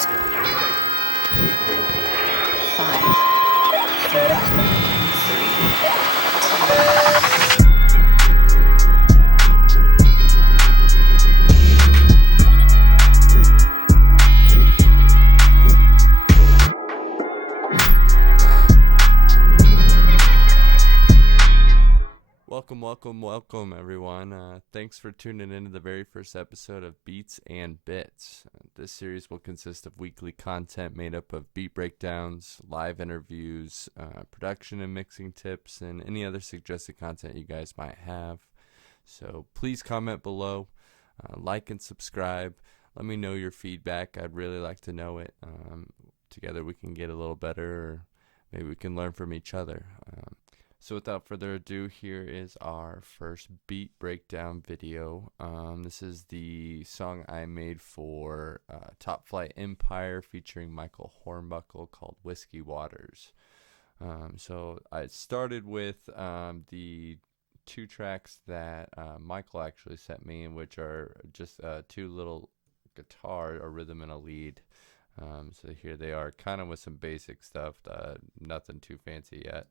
5, 4, 3, 2. Welcome, everyone. Thanks for tuning in to the very first episode of Beats and Bits. This series will consist of weekly content made up of beat breakdowns, live interviews, production and mixing tips, and any other suggested content you guys might have. So please comment below, like and subscribe. Let me know your feedback. I'd really like to know it. Together we can get a little better, or maybe we can learn from each other. So without further ado, here is our first beat breakdown video. This is the song I made for Top Flight Empire featuring Michael Hornbuckle called Whiskey Waters. So I started with the two tracks that Michael actually sent me, which are just two little guitar, a rhythm and a lead. So here they are, kind of with some basic stuff, nothing too fancy yet.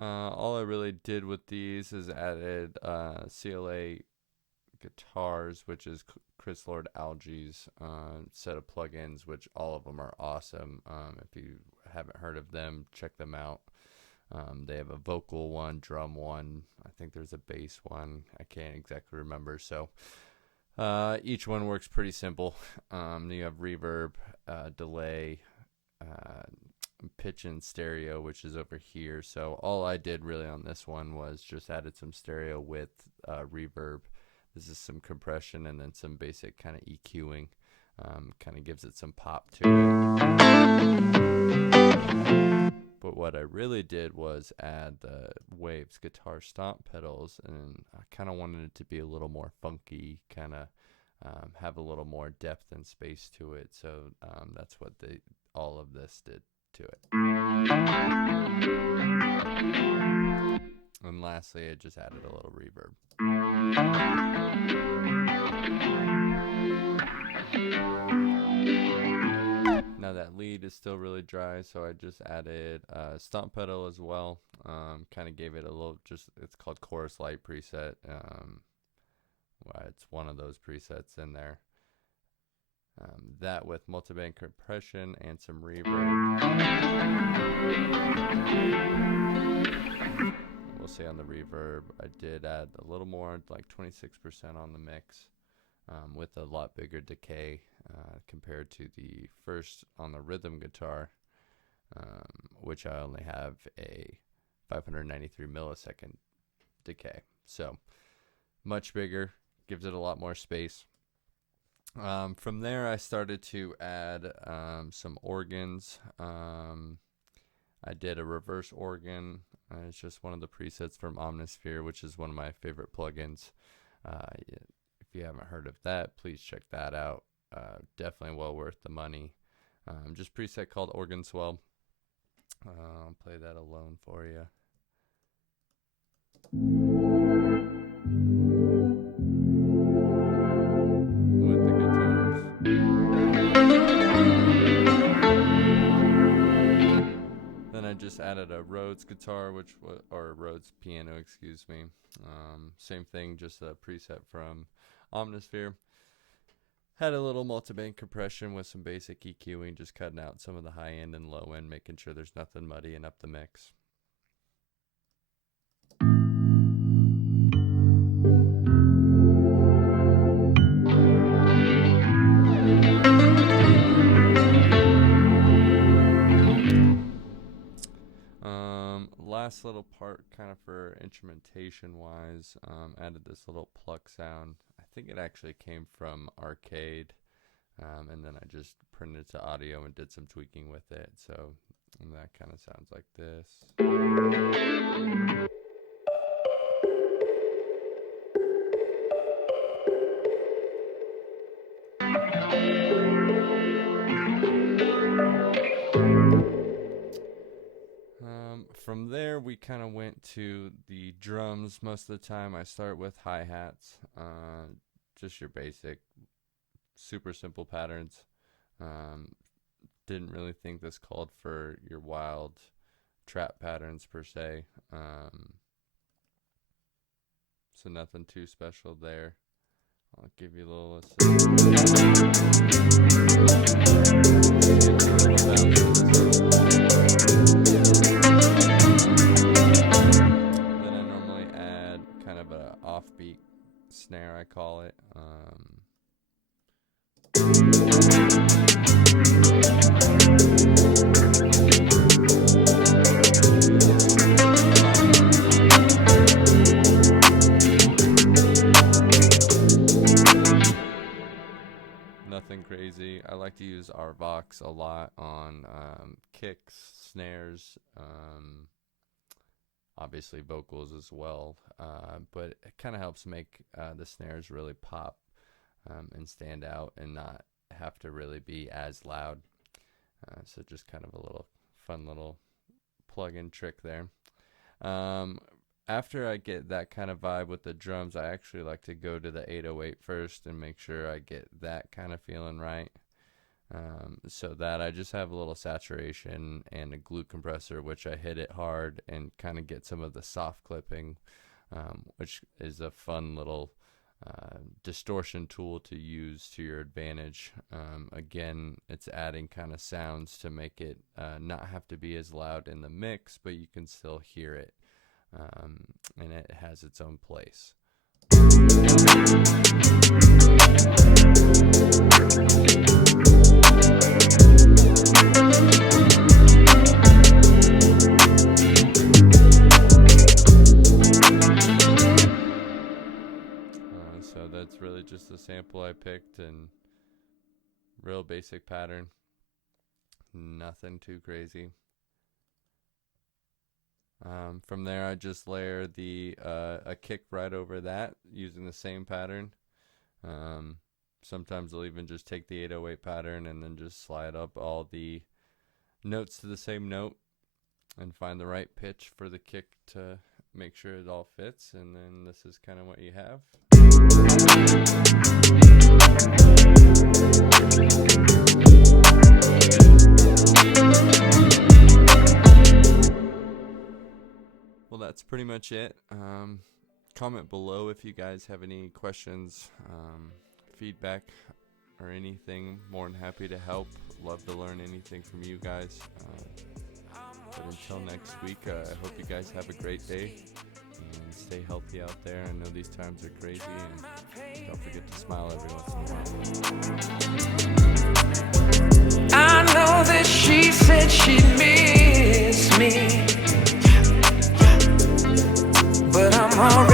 All I really did with these is added CLA guitars, which is Chris Lord Algie's set of plugins, which all of them are awesome. If you haven't heard of them, check them out. They have a vocal one, drum one. I think there's a bass one. I can't exactly remember. So each one works pretty simple. You have reverb, delay, pitch and stereo, which is over here. So all I did really on this one was just added some stereo with reverb. This is some compression and then some basic kind of EQing. Kind of gives it some pop to it. But what I really did was add the Waves guitar stomp pedals, and I kind of wanted it to be a little more funky, kind of have a little more depth and space to it. So that's what all of this did to it. And lastly, I just added a little reverb. Now that lead is still really dry, so I just added a stomp pedal as well. Kind of gave it a little, it's called Chorus Light preset. It's one of those presets in there. That with multiband compression and some reverb. We'll say on the reverb, I did add a little more, like 26% on the mix, with a lot bigger decay compared to the first on the rhythm guitar, which I only have a 593 millisecond decay. So much bigger, gives it a lot more space. From there, I started to add some organs. I did a reverse organ. It's just one of the presets from Omnisphere, which is one of my favorite plugins. If you haven't heard of that, please check that out. Definitely well worth the money. Just preset called Organ Swell. I'll play that alone for you. With the guitars. Then I just added a Rhodes guitar, or Rhodes piano, excuse me. Same thing, just a preset from Omnisphere. Had a little multiband compression with some basic EQing, just cutting out some of the high end and low end, making sure there's nothing muddying up the mix. Last little part, kind of for instrumentation wise, added this little pluck sound. I think it actually came from Arcade, and then I just printed it to audio and did some tweaking with it. So that kind of sounds like this. from there, we kind of went to the drums. Most of the time, I start with hi-hats, just your basic, super simple patterns. Didn't really think this called for your wild trap patterns per se. So nothing too special there. I'll give you a little listen. Then I normally add kind of a offbeat snare, I call it. Nothing crazy. I like to use our Vox a lot on kicks, snares, obviously vocals as well, but it kind of helps make the snares really pop and stand out and not have to really be as loud. So just kind of a little fun little plug-in trick there. After I get that kind of vibe with the drums, I actually like to go to the 808 first and make sure I get that kind of feeling right. So that I just have a little saturation and a glute compressor, which I hit it hard and kind of get some of the soft clipping, which is a fun little distortion tool to use to your advantage. Again, it's adding kind of sounds to make it not have to be as loud in the mix, but you can still hear it. And it has its own place. So that's really just a sample I picked and real basic pattern. Nothing too crazy. From there, I just layer a kick right over that using the same pattern. Sometimes I'll even just take the 808 pattern and then just slide up all the notes to the same note and find the right pitch for the kick to make sure it all fits. And then this is kind of what you have. Well, that's pretty much it. Comment below if you guys have any questions, feedback, or anything. More than happy to help. Love to learn anything from you guys. But until next week, I hope you guys have a great day and stay healthy out there. I know these times are crazy, and don't forget to smile every once in a while. I know that she said she'd miss me, but I'm already